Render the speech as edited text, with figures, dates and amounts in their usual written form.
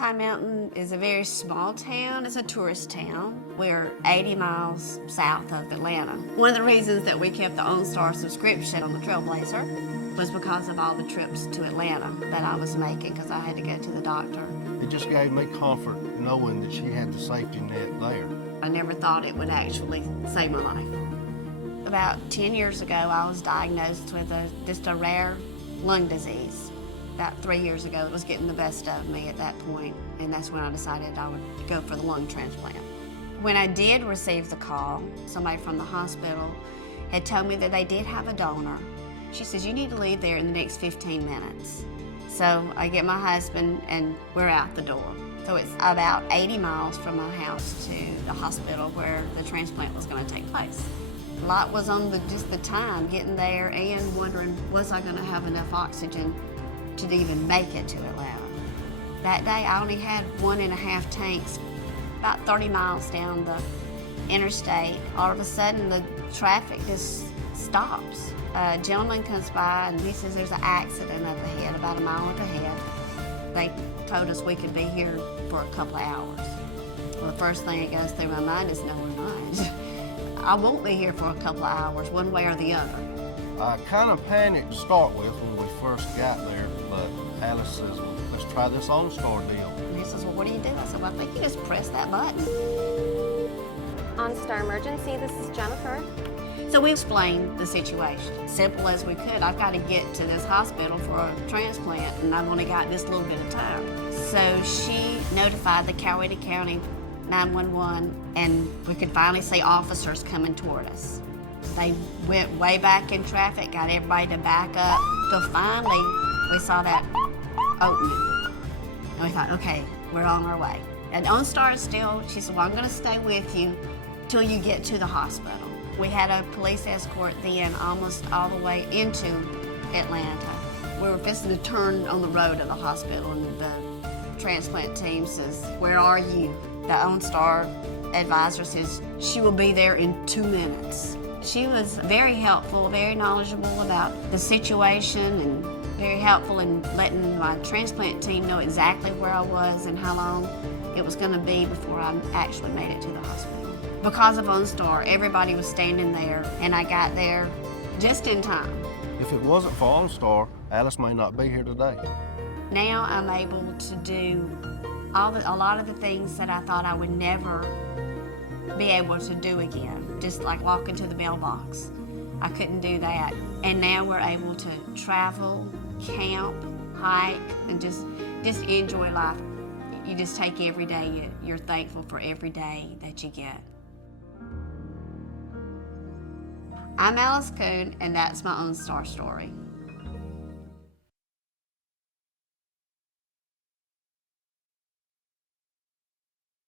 Pine Mountain is a very small town. It's a tourist town. We're 80 miles south of Atlanta. One of the reasons that we kept the OnStar subscription on the Trailblazer was because of all the trips to Atlanta that I was making because I had to go to the doctor. It just gave me comfort knowing that she had the safety net there. I never thought it would actually save my life. About 10 years ago, I was diagnosed with just a rare lung disease. About 3 years ago, it was getting the best of me at that point, and that's when I decided I would go for the lung transplant. When I did receive the call, somebody from the hospital had told me that they did have a donor. She says, you need to leave there in the next 15 minutes. So I get my husband, and we're out the door. So it's about 80 miles from my house to the hospital where the transplant was going to take place. A lot was on just the time getting there and wondering, was I going to have enough oxygen to even make it to Atlanta. That day I only had 1.5 tanks. About 30 miles down the interstate, all of a sudden the traffic just stops. A gentleman comes by and he says there's an accident up ahead, about a mile up ahead. They told us we could be here for a couple of hours. Well, the first thing that goes through my mind is no, we're not. I won't be here for a couple of hours, one way or the other. I kind of panicked to start with when we first got there, but Alice says, well, let's try this OnStar deal. And he says, well, what do you do? I said, well, I think you just press that button. OnStar Emergency, this is Jennifer. So we explained the situation, simple as we could. I've got to get to this hospital for a transplant, and I've only got this little bit of time. So she notified the Coweta County 911, and we could finally see officers coming toward us. They went way back in traffic, got everybody to back up, till finally we saw that opening. And we thought, okay, we're on our way. And OnStar still, she said, well, I'm gonna stay with you till you get to the hospital. We had a police escort then almost all the way into Atlanta. We were fixing to turn on the road to the hospital, and the transplant team says, where are you? The OnStar advisor says, she will be there in 2 minutes. She was very helpful, very knowledgeable about the situation, and very helpful in letting my transplant team know exactly where I was and how long it was going to be before I actually made it to the hospital. Because of OnStar, everybody was standing there, and I got there just in time. If it wasn't for OnStar, Alice may not be here today. Now I'm able to do a lot of the things that I thought I would never be able to do again, just like walking to the mailbox. I couldn't do that. And now we're able to travel, camp, hike, and just enjoy life. You just take every day, you're thankful for every day that you get. I'm Alice Koone, and that's my OnStar story.